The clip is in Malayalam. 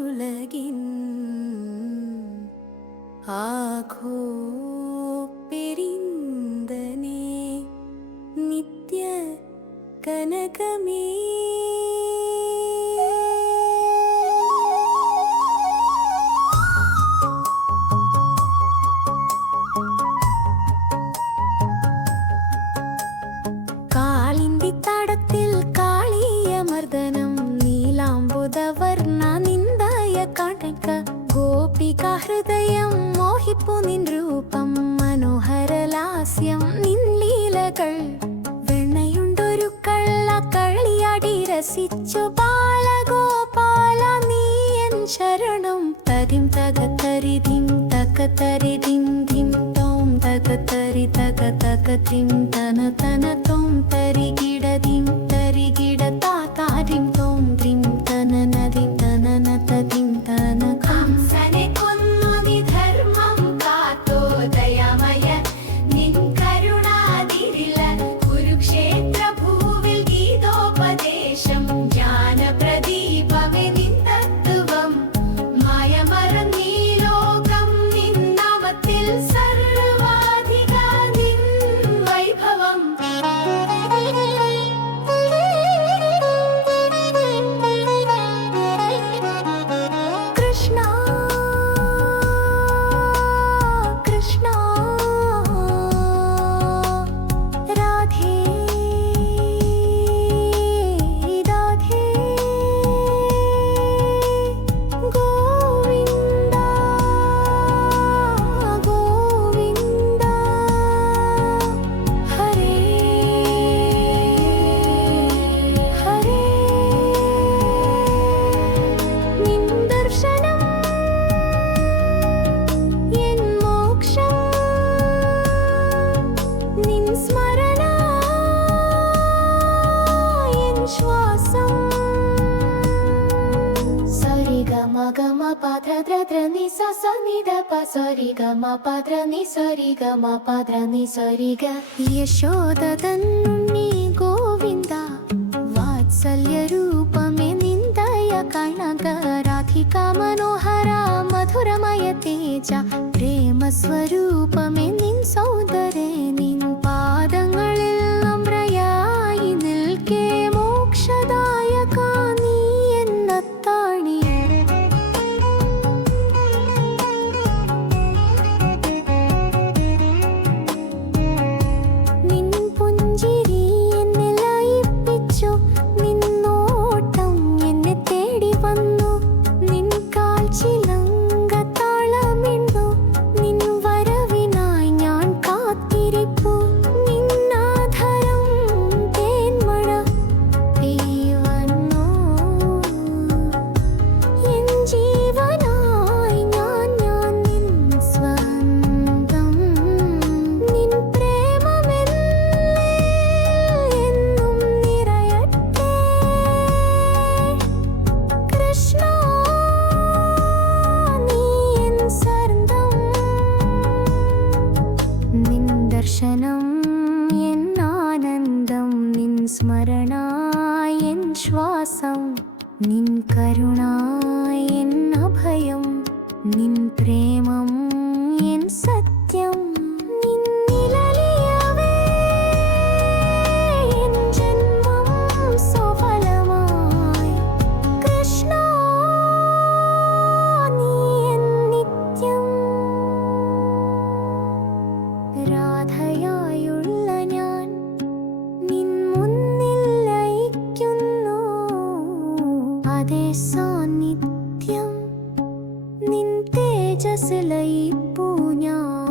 உலகின் ஆகோ பெரிந்தனே நித்ய கனகமே തടത്തിൽ കാളിയമർദ്ദനം നീലാംബുധവർണ്ണ നിന്ദയ കണക ഗോപിക ഹൃദയം മോഹിപ്പു നിൻ രൂപം മനോഹരലാസ്യം നിൻ ലീലകൾ വെണ്ണയുണ്ടൊരു കള്ള കളിയാടി രസിച്ചു ബാലഗോപാല നീ എൻ ശരണം തരിം തകതരി ധിം തകതരി ധിം ധിം തോം തകതരി തക തക ധിം തന തന തോം തരികിട ധിം തരികിട താതാരിം തോം ധിം തന നദിം തന നത ധിം തന ഹംസനെ കൊന്നു നീ ധർമ്മം കാത്തോ ദയാമയ നിൻ കരുണാതിരില കുരുക്ഷേത്ര ഭൂവിൽ ഗീതോപദേശം ജ്ഞാനപ്രദീപമേ നിൻ തത്വം മായമറന്നീ ലോകം നിൻ നാമത്തിൽ സർവാധിക നിൻ വൈഭവം കൃഷ്ണ കൃഷ്ണ രാധേ രാധേ ഗോവിന്ദ ഗോവിന്ദ ഹരേ ഹരേ നിൻ ദർശനം എൻ മോക്ഷം നിൻ സ്മരണ എൻ ശ്വാസം സരിഗമഗമ പദ്ര നി സ നിധ പ സരിഗമ പദ്ര നി സരിഗമ പദ്ര നി സരിഗ യശോദതന്നുണ്ണി ഗോവിന്ദ വാത്സല്യരൂപമേ നിന്ദയ കണക രാധിക മനോഹര മധുരമയ തേജ പ്രേമസ്വരൂപമേ നിൻ സൗന്ദര്യ നിൻ പാദങ്ങളിൽ നമ്രയായി നിൽക്കേ മോക്ഷദായക നീ എന്നത്താണി നിൻ പുഞ്ചിരി എന്നെ ലയിപ്പിച്ചു നിൻ നോട്ടം എന്നെ തേടി വന്നു നിൻ കാൽ ചിലങ്ക താളമിണ്ടു നിൻ വരവിനായി ഞാൻ കാത്തിരിപ്പു നിന്നാധരം തേന്മഴ പെയ്യുവന്നു എൻ ജീവനായി ഞാൻ നിൻ സ്വന്തം നിൻ പ്രേമമെന്നിൽ എന്നും നിറയട്ടെ കൃഷ്ണ നീ എൻ സർദം നിൻ ദർശനം എൻ ആനന്ദം നിൻ സ്മരണ എൻ ശ്വാസം നിൻ കരുണ എൻ അഭയം നിൻ പ്രേമം എൻ സത്യം നിൻ നിഴലിയവേ എൻ ജന്മം സഫലമായി കൃഷ്ണ നീ എൻ നിത്യം രാധയായുള്ള ഞാൻ നിൻ മുന്നിൽ ലയിക്കുന്നു അതേ സാന്നിധ്യം നിൻ തേജസ് ലയിപ്പൂ ഞാൻ